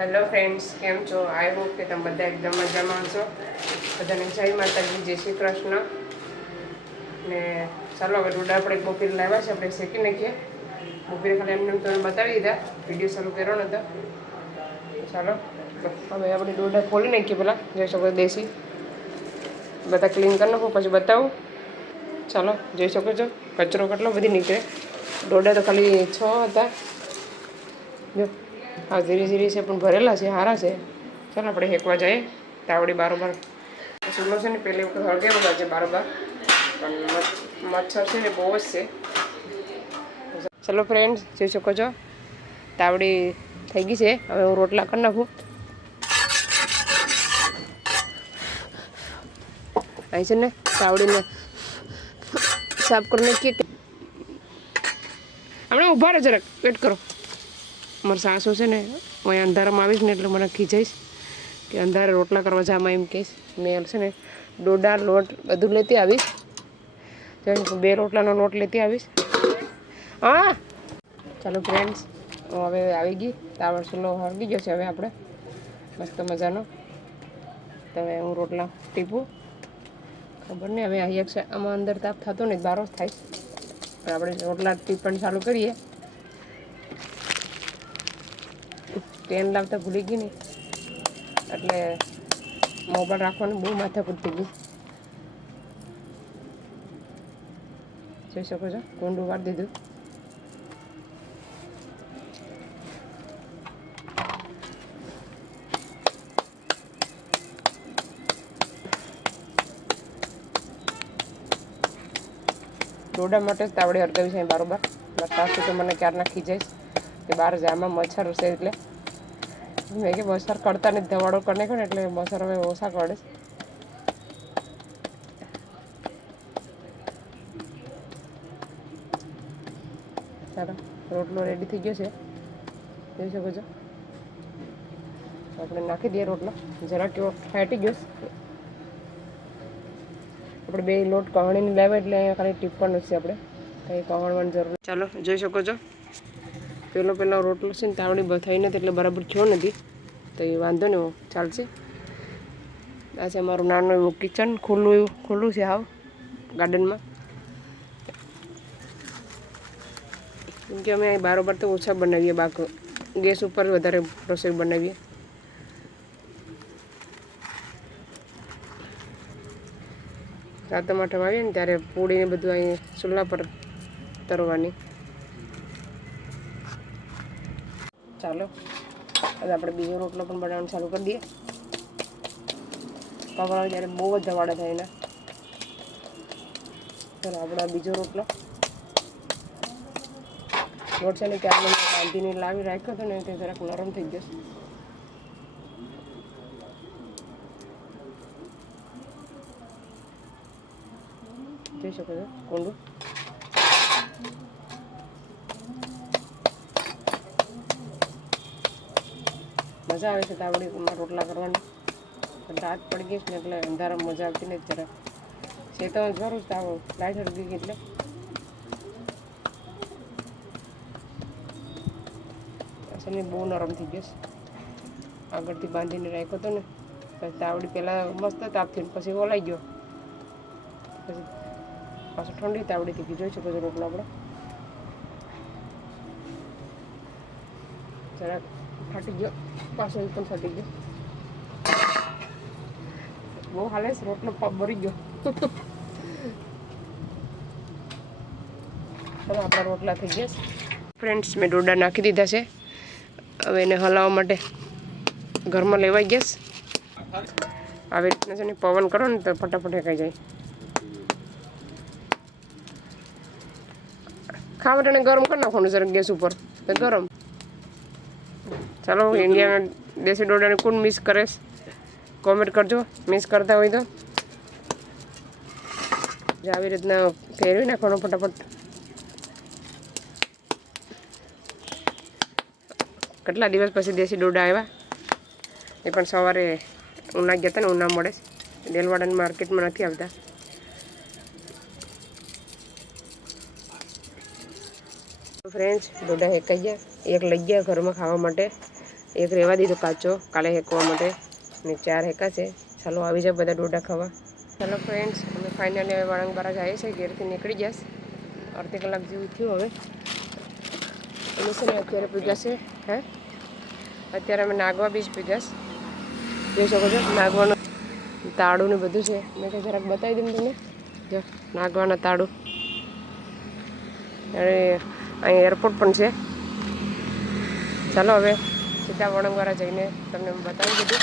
Hello friends, કેમ છો? I hope કે તમે બધા એકદમ મજામાં છો. બધાને જય માતાજી, જય શ્રી કૃષ્ણ. ને ચાલો હવે ડોડા આપણે બપોરે લાવ્યા છે, આપણે શેકી નાખીએ. બપોરે ખાલી એમને તમે બતાવી દીધા, વિડીયો ચાલુ કર્યો નહોતો. ચાલો હવે આપણે ડોડા ખોલી નાખીએ. પહેલાં જોઈ શકો દેશી બધા ક્લીન કરી નાખો, પછી બતાવું. ચાલો જોઈ શકો છો કચરો કેટલો બધી નીકળે. ડોડા તો ખાલી 6 હતા. જો હા, ધીરે ધીરે છે પણ ભરેલા છે, સારા છે. ચાલો આપણે હેકવા જઈએ. તાવડી બારોબાર ચૂલો છે ને પહેલી વખત હળગેલો છે બારોબાર, પણ મચ્છર છે ને બહુ જ છે. ચલો ફ્રેન્ડ્સ, જોઈ શકો છો તાવડી થઈ ગઈ છે. હવે હું રોટલા કરી નાખું. અહીં છે ને તાવડીને સાફ કરી નાખીએ. હમણાં ઊભા રહો, જરાક વેટ કરો. મારા સાસુ છે ને, હું અહીં અંધારામાં આવીશ ને એટલે મને ખીજાઈશ કે અંધારે રોટલા કરવા જામાં, એમ કહીશ. મેં છે ને ડોડા લોટ બધું લેતી આવીશ. 2 રોટલાનો લોટ લેતી આવીશ. હા ચાલો ફ્રેન્ડ્સ, હું હવે આવી ગઈ. તાવડ ચૂલો હળગી ગયો છે હવે આપણે મસ્ત મજાનો. તો હવે હું રોટલા ટીપું. ખબર નહીં હવે અહીંયા આમાં અંદર તાપ થતો ને બારો જ થાય. પણ આપણે રોટલા ટીપણ ચાલુ કરીએ. પેન લાવતા ભૂલી ગઈ નહીં એટલે મોબાઈલ રાખવાનું બહુ માથાકૂટ થઈ ગઈ. જોઈ શકો છો કુંડું વાળી દીધું. ડોડા માટે જ તાવડી હરગાવી છે બારોબાર. સાસુ તો મને ક્યારના ખીજાઈશ કે બહાર જામાં મચ્છર હશે. એટલે મેં કે મચ્છર કરતા ને ધવાડો કરી નાખ્યો ને એટલે મચ્છર હવે ઓછા કરે. ચાલો રોટલો રેડી થઈ ગયો છે, જોઈ શકો છો. આપણે નાખી દઈએ રોટલો. જરાક એવો ફાટી ગયો. આપણે 2 લોટ કહાણીને લાવ્યા એટલે ખાલી ટીપવાનું છે. આપણે કંઈ કહાણવાની જરૂર. ચાલો જોઈ શકો છો પહેલો રોટલો છે ને તાવડી થઈ નથી એટલે બરાબર થયો નથી. તો એ વાંધો નહીં, ચાલશે. આ છે મારું નાનું એવું કિચન, ખુલ્લું છે હાવ ગાર્ડનમાં. કેમ કે અમે અહીં બારોબાર તો ઓછા બનાવીએ, બાકી ગેસ ઉપર વધારે રસોઈ બનાવીએ. રાતમ આઠમ આવીએ ને ત્યારે પૂડીને બધું અહીં ચૂલા પર તરવાની. ચાલો હવે આપણે બીજો રોટલો પણ બનાવવાનું ચાલુ કરી દઈએ. કપડા જ્યારે બહુ જ ધવાડા થાય એના. ચાલો આપણે બીજો રોટલો લોટ છે ને કે આપણે બાંધીને લાવી રાખ્યો હતો ને તે જરાક નરમ થઈ ગયો. જોઈ શકો છો કુંડું. મજા આવે છે તાવડીમાં રોટલા કરવાની. રાત પડી ગઈ છે ને એટલે અંધારામાં મજા આવતી નથી જરાક. છે તો જરૂર તાવ લાઈટ હળગી ગઈ એટલે. અસલની બહુ નરમ થઈ ગયો. આગળથી બાંધીને રાખ્યો હતો ને પછી તાવડી પહેલાં મસ્ત તાપથી પછી ઓલાઈ ગયો. પછી પાછું ઠંડી તાવડી થઈ ગઈ. જોઈ શકો છો રોટલો આપણે જરાક ફાટી ગયો, પાછો પણ ફાટી ગયો. બહુ હાલે છે રોટલો, ભરી ગયો. ચાલો આપણા રોટલા થઈ ગયા ફ્રેન્ડ્સ. મેં ડોડા નાખી દીધા છે. હવે એને હલાવવા માટે ઘરમાં લેવાઈ ગેસ. આવી રીતના છે ને પવન કરો ને તો ફટાફટ હેકાઈ જાય. ખાવા માટે ગરમ કરી નાખવાનું જરાક ગેસ ઉપર તો ગરમ. ચાલો ઇન્ડિયામાં દેશી ડોડાને કોણ મિસ કરે? કોમેન્ટ કરજો મિસ કરતા હોય તો. આવી રીતના ફેરવી નાખવાનું ફટાફટ. કેટલા દિવસ પછી દેશી ડોડા આવ્યા. એ પણ સવારે ઉના ગયા હતા ને, ઉના મળે દેલવાડાની માર્કેટમાં નથી આવતા. ફ્રેન્ડ્સ ડોડા હેકાઈ ગયા. એક લઈ ગયા ઘરમાં ખાવા માટે. એક રહેવા દીધો કાચો કાલે હેકવા માટે ને 4 હેકાશે. ચાલો આવી જાવ બધા ડોડા ખાવા. ચાલો ફ્રેન્ડ્સ, અમે ફાઇનલી હવે વળંગબારા જઈએ છીએ. ઘેરથી નીકળી જશે. અડધી કલાક જેવું થયું હવે. એનું છે ને અત્યારે પૂજાશે. અત્યારે અમે નાગવા બીજ પૂજાશ. જોઈ શકો છો નાગવાનું તાળું ને બધું છે. મેં તો જરાક બતાવી દઉં તમને. જો નાગવાના તાળું. અને અહીં એરપોર્ટ પણ છે. ચાલો હવે સીધા વળંગવારા જઈને તમને બતાવી બધું.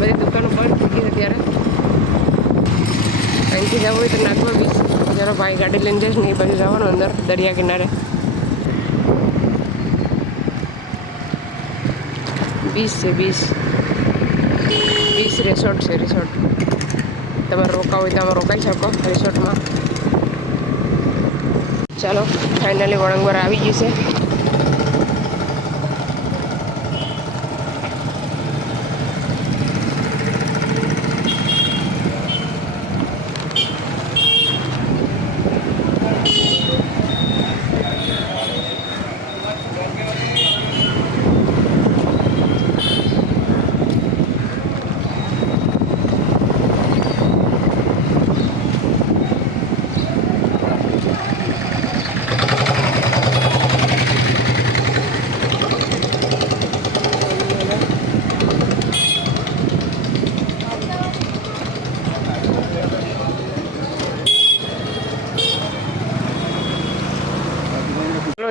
બધી દુકાનો બંધ થઈ ગઈ અત્યારે. અહીંથી જવું હોય તો નાગવા બીચ. જરા ભાઈ ગાડી લઈને જઈશ ને એ બાજુ જવાનું અંદર દરિયા કિનારે. બીચ છે બીચ રિસોર્ટ છે. રિસોર્ટ તમારે રોકાવું હોય તો આમાં રોકાઈ શકો રિસોર્ટમાં. ચાલો ફાઇનલી વળંગવારા આવી ગયું છે.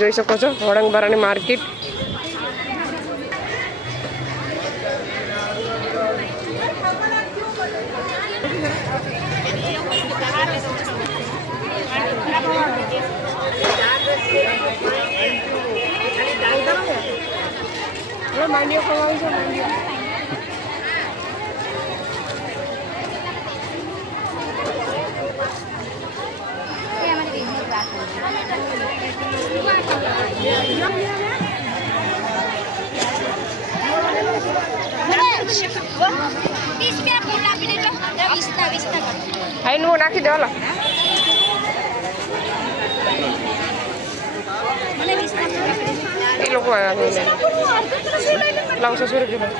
જોઈ શકો છો વળંગબારાની માર્કેટ. માંડ્યો ખવાય છે. હાઈ નું નાખી દે. ઓલા એ લોકો લાવશો 100 રૂપિયા.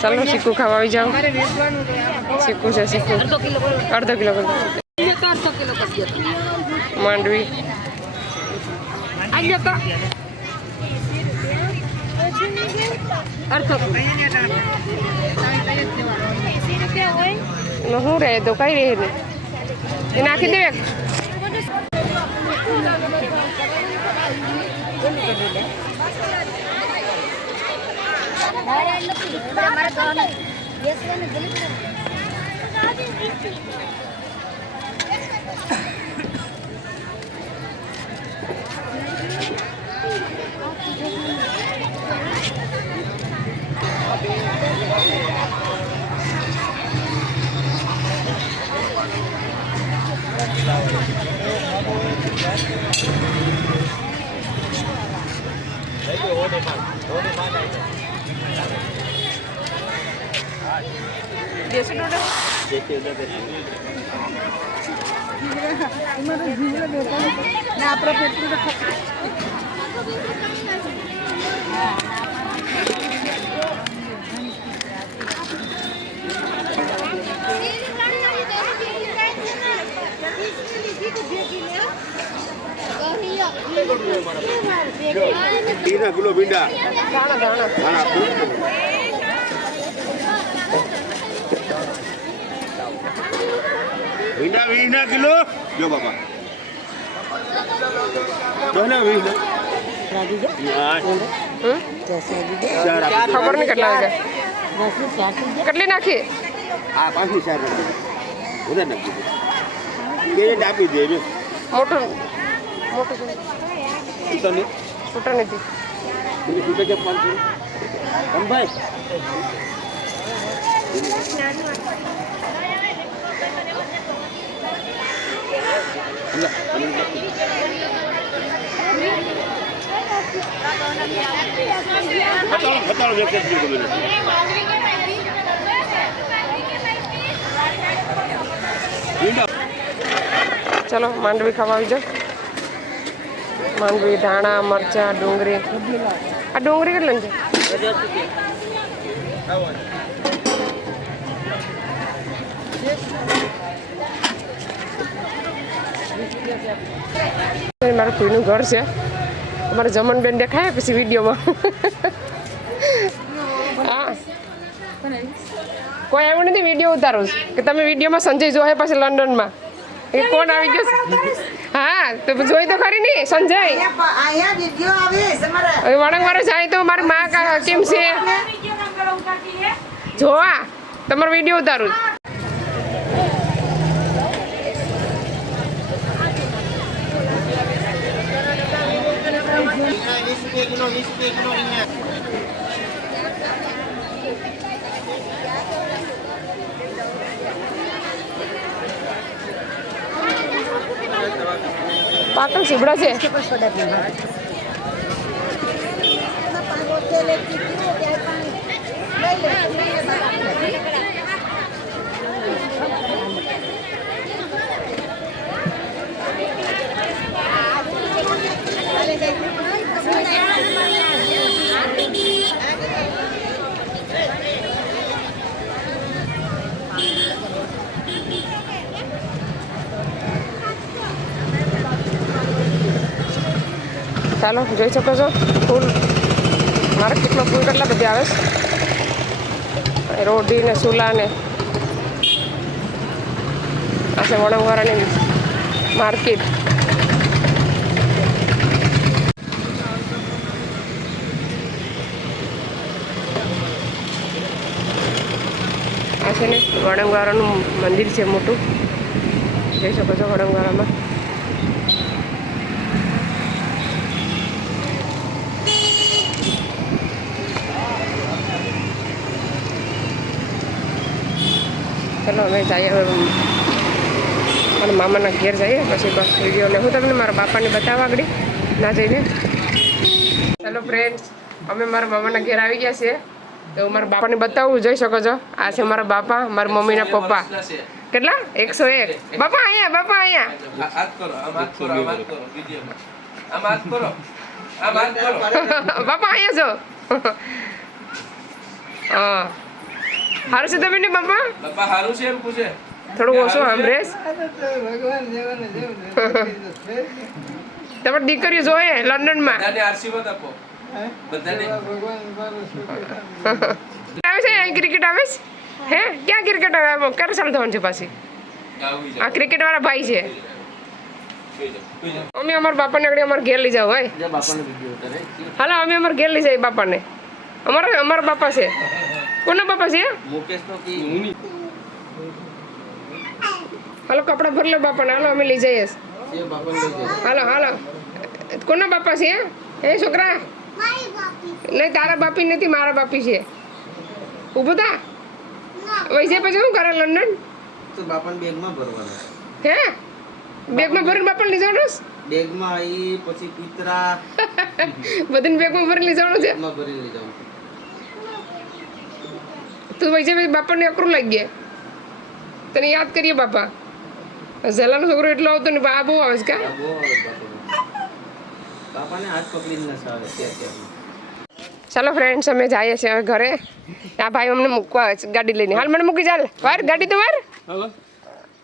ચાલો શીખું ખાવા આવી જાઓ. શીખું છે શીખું. અડધો કિલો માંડવી. શું રહે તો કઈ રહે ને એ નાખી દે. तीन किलो भिंडा भिंडा 20 किलो जो बाबा दोनों 20 ખબર નહીં કેટલા વાગે કેટલી નાખી. હા 5 ની 4 વધારે નાખી કેરેટ આપી દે. મોટું મોટું તને છૂટા નથી. બીજી ફૂટે કે 500 ભાઈ ખતાળો વ્યક્તિ ચલો માંડવી ખાવા આવી જાઓ. માંડવી, ધાણા, મરચાં, ડુંગળી. આ ડુંગળી કેટલી છે? મારું કોઈનું ઘર છે. તમારે જમણ બેન દેખાય પછી વિડીયોમાં. હા કોઈ આવ્યું નથી વિડીયો ઉતારું કે તમે વિડીયોમાં સંજય જોહે પછી લંડનમાં એ કોણ આવી ગયો? હા તો જોઈ તો ખરી નહીં સંજય વડંગવાળો જાય તો મારી માં કેમ છે જોવા તમારો વિડીયો ઉતારું. પાકલ સીબડા છે. ચાલો જોઈ શકો છો ફૂલ માર્કેટમાં ફૂલ કેટલા બધી આવે છે. રોડી ને સુલા ને આ છે વણંગવાળાની માર્કેટ. આ છે ને વણંગવાળાનું મંદિર છે મોટું જોઈ શકો છો વણંગવાળામાં. ચલો અમે જઈએ હવે મારા મામાના ઘેર જઈએ પછી બસ વિડીયોને હું તમને મારા બાપાને બતાવવા આગળ ના જઈને. ચલો ફ્રેન્ડ્સ અમે મારા મામાના ઘેર આવી ગયા છીએ તો મારા બાપાને બતાવવું જોઈ શકો છો. આ છે મારા બાપા મારા મમ્મીના પપ્પા. કેટલા 101 બાપા અહીંયા બાપા બાપા અહીંયા છો. હા હારું છે તમે ને બાપા? બાપા હારું છે એમ પૂછે થોડું ઓછું સાંભળેશ. તમારી દીકરીઓ જોઈએ લંડનમાં આશીર્વાદ આપો બધાને. આવે છે અહીં ક્રિકેટ આવે છે હે? ક્યાં ક્રિકેટ આવે? ક્યારે ચાલુ થવાનું છે પાછી? આ ક્રિકેટ વાળા ભાઈ છે. અમે અમારા બાપાને આગળ અમારે ઘેર લઈ જાવ ભાઈ. હાલો અમે અમારે ઘેર લઈ જઈએ બાપાને. અમારા બાપા છે. કોના બાપા છે? હાલો કપડા ભર લો બાપાને. હાલો અમે લઈ જઈએ. હાલો હાલો કોના બાપા છે? એ છોકરા નહીં તારા બાપી નથી મારા બાપી છે. ઊભું થા વૈસે પછી શું કરે લંડન? બાપાને બેગમાં ભરવાનું. હે બેગમાં ભરીને બાપાને લઈ જવાનું? બેગમાં આવી પછી કૂતરા બધાને બેગમાં ભરી લઈ જવાનું છે. ભરી લઈ જવાનું. તું વૈસે પછી બાપાને અકરું લાગી ગયા તને યાદ કરીએ બાપા. ઝેલાનો છોકરો એટલો આવતો ને આ બહુ આવે છે કા? બાપાને હાથ પકડીને નસાવે ત્યાં. ચાલો ફ્રેન્ડ્સ અમે જઈએ છીએ હવે ઘરે. આ ભાઈ અમને મૂકવા આવે છે ગાડી લઈને. હાલ મને મૂકી ચાલ વાર ગાડી તો વાર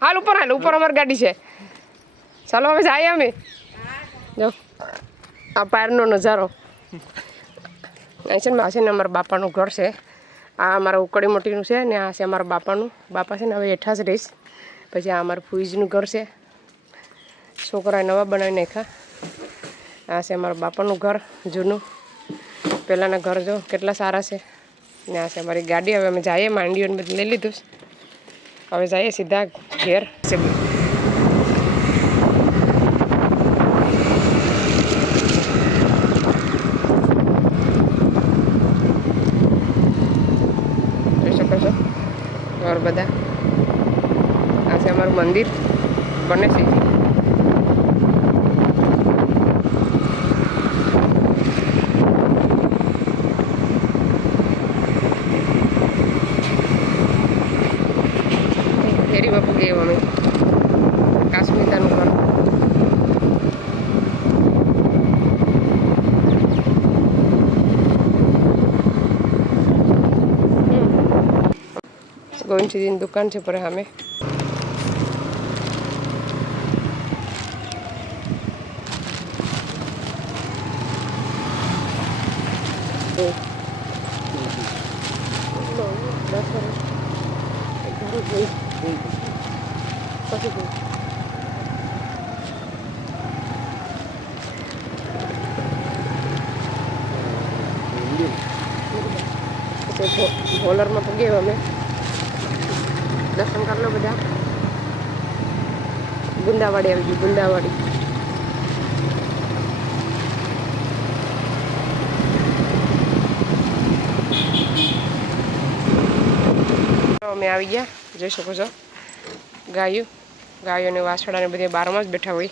હાલ ઉપર અમારી ગાડી છે. ચાલો હવે જઈએ અમે. જો આ પારનો નજારો અહીં છે ને આ છે ને અમારા બાપાનું ઘર છે. આ અમારા ઉકડી મોટીનું છે ને આ છે અમારા બાપાનું. બાપા છે ને હવે હેઠા જ રહીશ. પછી આ અમારું ફૂઈજનું ઘર છે. છોકરાએ નવા બનાવી નાખ્યા. આ છે અમારા બાપાનું ઘર જૂનું. પહેલાંના ઘર જો કેટલા સારા છે. ને આ છે અમારી ગાડી. હવે અમે જઈએ માંડીઓને બધું લઈ લીધું. હવે જઈએ સીધા ઘેર. અમારા બધા. આ છે અમારું મંદિર બને છે. ફેરીમાં પૂગીએ અમે કાશ્મીરનું ઘર. ગોવિંદજીની દુકાન છે પર અમે ભોલરમાં પૂગીએ અમે. દર્શન કરી લો બધા. ગુંદાવાડી આવી ગઈ, ગુંદાવાડી. અમે આવી ગયા, જોઈ શકો છો. ગાયોને વાછડાને બધે બારમાં જ બેઠા હોય.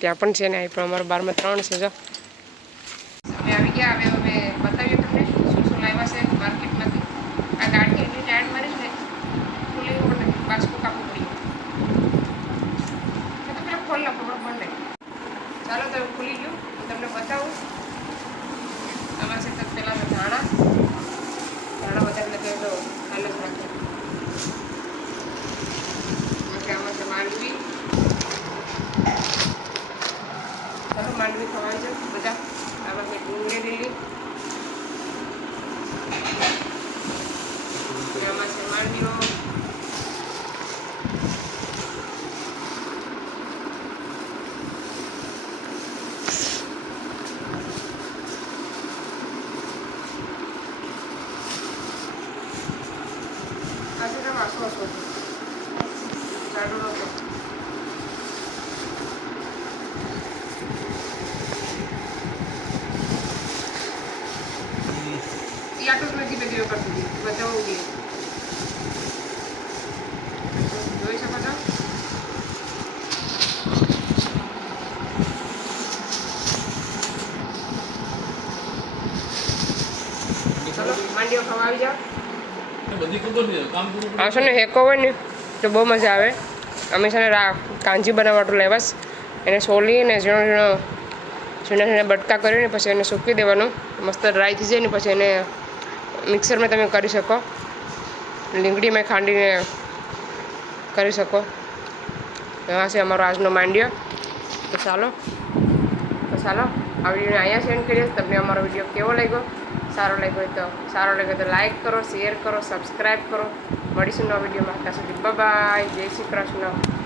ત્યાં પણ છે ને અહીં પણ અમારા બારમાં 3 છે. જો અમે આવી ગયા. હવે અમે બતાવ્યું તમને શું શું લાવ્યા છે માર્કેટમાંથી. આ ગાડી એટલી ટાયર મારી છે ખુલ્લી પણ નથી, બાજકું કાપવું પડી તો પેલા ખોલ નાખો પણ બંધ. ચાલો તો ખુલી ગયું, હું તમને બતાવું. આમાં છે તો પેલા તો ધાણા વધારે નથી તો હાલ જ રાખે. આમાં છે માંડવી. ચાલો માંડવી ખવાય છે બધા. આમાં છે ડુંગળી લીલી. આમાં છે માંડવીઓ. આજે તો વાસો છો ચાલુ નતો. આટલું નથી બધી કરતી હતી બધા ઉગી. જોઈ શકો છો. ચલો માંડીઓ ખાવા આવી જાઓ. આવશો ને હેકો હોય ને તો બહુ મજા આવે. અમે છે ને કાંજી બનાવવા લેવાસ એને સોલીને ઝીણા બટકા કરીને પછી એને સૂકવી દેવાનું. મસ્ત ડ્રાય થઈ જાય ને પછી એને મિક્સરમાં તમે કરી શકો. લીંગડીમાં ખાંડીને કરી શકો. આ છે અમારો આજનો માંડ્યો. તો ચાલો આ વિડીયોને અહીંયા સેન્ડ કરીએ. તમને અમારો વિડીયો કેવો લાગ્યો? સારો લાગ્યો તો લાઈક કરો, શેર કરો, સબસ્ક્રાઈબ કરો. મળીશું નવા વિડીયોમાં. ત્યાં સુધી બાય. જય શ્રી કૃષ્ણ.